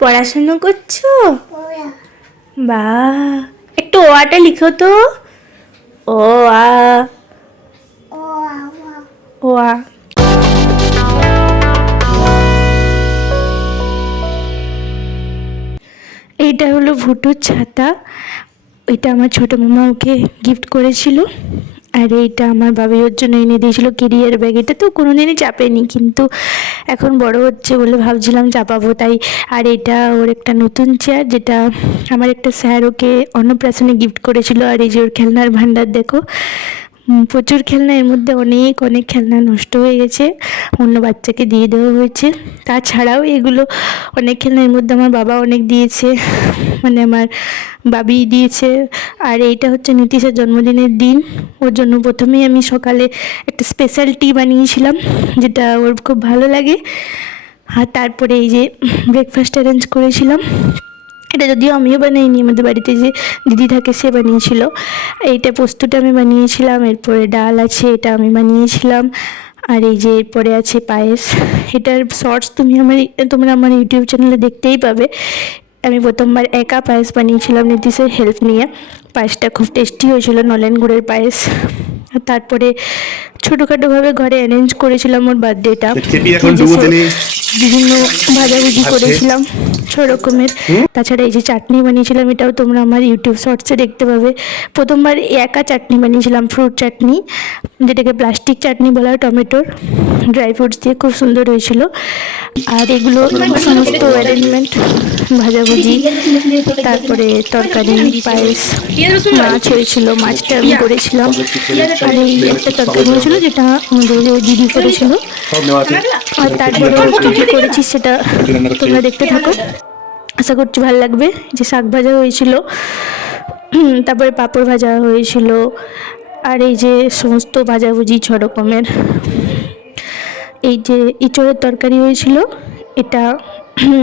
পড়াশোনা করছো? বাহ, একটু ওয়াটা লিখো তো। ও আ, ও আ। এইটা হলো ভুটুর ছাতা। এটা আমার ছোটো মামা ওকে গিফট করেছিল। আর এইটা আমার বাবা ওর জন্য এনে দিয়েছিল কেরিয়ার ব্যাগ। এটা তো কোনোদিনই চাপেনি, কিন্তু এখন বড় হচ্ছে বলে ভাবছিলাম চাপাবো তাই। আর এটা ওর একটা নতুন চেয়ার, যেটা আমার একটা স্যার ওকে অন্নপ্রাশনে গিফট করেছিল। আর এই যে ওর খেলনার ভাণ্ডার দেখো, প্রচুর খেলনা, এর মধ্যে অনেক অনেক খেলনা নষ্ট হয়ে গেছে, অন্য বাচ্চাকে দিয়ে দেওয়া হয়েছে। তাছাড়াও এগুলো অনেক খেলনা, এর মধ্যে আমার বাবা অনেক দিয়েছে, মানে আমার বাবি দিয়েছে। আর এইটা হচ্ছে নীতিশের জন্মদিনের দিন। ওর জন্য প্রথমেই আমি সকালে একটা স্পেশাল টি বানিয়েছিলাম, যেটা ওর খুব ভালো লাগে। আর তারপরে এই যে ব্রেকফাস্ট অ্যারেঞ্জ করেছিলাম। এটা যদিও আমিও বানাইনি, আমাদের বাড়িতে যে দিদি থাকে সে বানিয়েছিল। এইটা পোস্তটা আমি বানিয়েছিলাম, এরপরে ডাল আছে, এটা আমি বানিয়েছিলাম। আর এই যে এরপরে আছে পায়েস। এটার শর্টস তোমরা আমার ইউটিউব চ্যানেলে দেখতেই পাবে। আমি প্রথমবার একা পায়েস বানিয়েছিলাম নীতিশের হেল্প নিয়ে। পায়েসটা খুব টেস্টি হয়েছিল, নলেন গুড়ের পায়েস। আর তারপরে ছোটোখাটোভাবে ঘরে অ্যারেঞ্জ করেছিলাম ওর বার্থডেটা। বিভিন্ন ভাজাভুজি করেছিলাম 6 রকমের। তাছাড়া এই যে চাটনি বানিয়েছিলাম, এটাও তোমরা আমার ইউটিউব শর্টসে দেখতে পাবে। প্রথমবার একা চাটনি বানিয়েছিলাম, ফ্রুট চাটনি, যেটাকে প্লাস্টিক চাটনি বলা হয়, টমেটোর ড্রাই ফ্রুটস দিয়ে, খুব সুন্দর হয়েছিল। আর এগুলো সমস্ত অ্যারেঞ্জমেন্ট, ভাজাভুজি, তারপরে তরকারি, পায়েস, মাছ হয়েছিল, মাছটা আমি করেছিলাম। আর এই একটা তরকারি হয়েছিল যেটা আমাদের দিদি করেছিল। আর তারপরে কী কী করেছি সেটা তোমরা দেখতে থাকো, আশা করছি ভালো লাগবে। যে শাক ভাজা হয়েছিল, তারপরে পাঁপড় ভাজা হয়েছিল। আর এই যে সমস্ত ভাজাভুজি 6 রকমের। এই যে ইঁচড়ের তরকারি হয়েছিল, এটা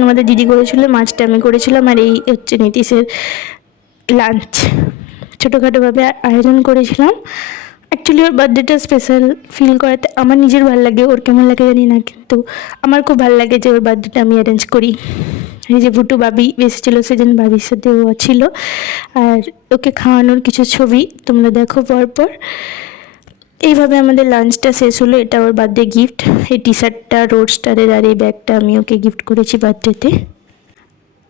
আমাদের দিদি করেছিল, মাছটা আমি করেছিলাম। আর এই হচ্ছে নীতিশের লাঞ্চ, ছোটোখাটোভাবে আয়োজন করেছিলাম। অ্যাকচুয়ালি ওর বার্থডেটা স্পেশাল ফিল করাতে আমার নিজের ভালো লাগে, ওর কেমন লাগে জানি না, কিন্তু আমার খুব ভালো লাগে যে ওর বার্থডেটা আমি অ্যারেঞ্জ করি। এই যে ভুটু বাবি এসেছিলো, সেদিন বাবির সাথে ও ছিল। আর ওকে খাওয়ানোর কিছু ছবি তোমরা দেখো পরপর। এইভাবে আমাদের লাঞ্চটা শেষ হলো। এটা ওর বার্থডে গিফট, এই টি শার্টটা রোড স্টারের, আর এই ব্যাগটা আমি ওকে গিফট করেছি বার্থডেতে।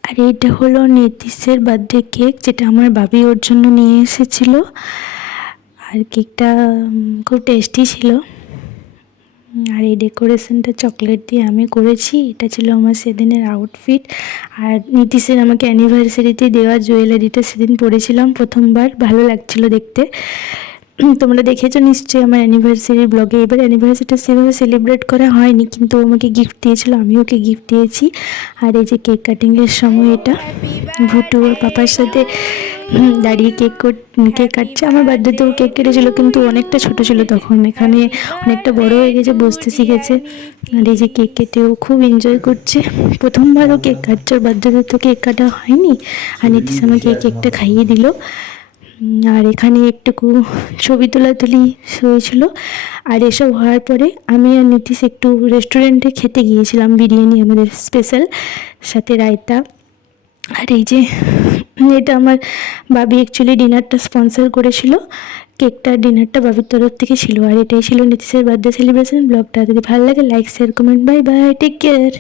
আর এইটা হলো নীতিশের বার্থডে কেক, যেটা আমার বাবি ওর জন্য নিয়ে এসেছিলো। আর কেকটা খুব টেস্টি ছিল। আর এই ডেকোরেশনটা চকলেট দিয়ে আমি করেছি। এটা ছিল আমার সেদিনের আউটফিট। আর নীতিশের আমাকে অ্যানিভার্সারিতে দেওয়া জুয়েলারিটা সেদিন পরেছিলাম প্রথমবার, ভালো লাগছিল দেখতে। তোমরা দেখেছো নিশ্চয়ই আমার অ্যানিভার্সারির ব্লগে। এবার অ্যানিভার্সারিটা সেভাবে সেলিব্রেট করা হয়নি, কিন্তু আমাকে গিফট দিয়েছিল, আমি ওকে গিফট দিয়েছি। আর এই যে কেক কাটিংয়ের সময় এটা ভুটু ওর পাপার সাথে দাঁড়িয়ে কেক কাটছে। আমার বার্থডেতেও কেক কেটেছিল, কিন্তু অনেকটা ছোট ছিল তখন, এখানে অনেকটা বড় হয়ে গেছে, বসতে শিখেছে। আর এই যে কেক কেটেও খুব এনজয় করছে, প্রথমবারও কেক কাটছে। ওর বার্থডেতে তো কেক কাটা হয়নি। আর নীতিশ আমাকে এই কেকটা খাইয়ে দিল। আর এখানে একটুকু ছবি তোলাতুলি হয়েছিল। আর এসব হওয়ার পরে আমি আর নীতিশ একটু রেস্টুরেন্টে খেতে গিয়েছিলাম, বিরিয়ানি আমাদের স্পেশাল, সাথে রায়তা। আর এই যে এটা আমার বাবি অ্যাকচুয়ালি ডিনারটা স্পন্সর করেছিল, কেকটা ডিনারটা বাবির তরফ থেকে ছিল। আর এটাই ছিল নীতিশের বার্থডে সেলিব্রেশন। ব্লগটা যদি ভালো লাগে like share comment, bye bye, take care.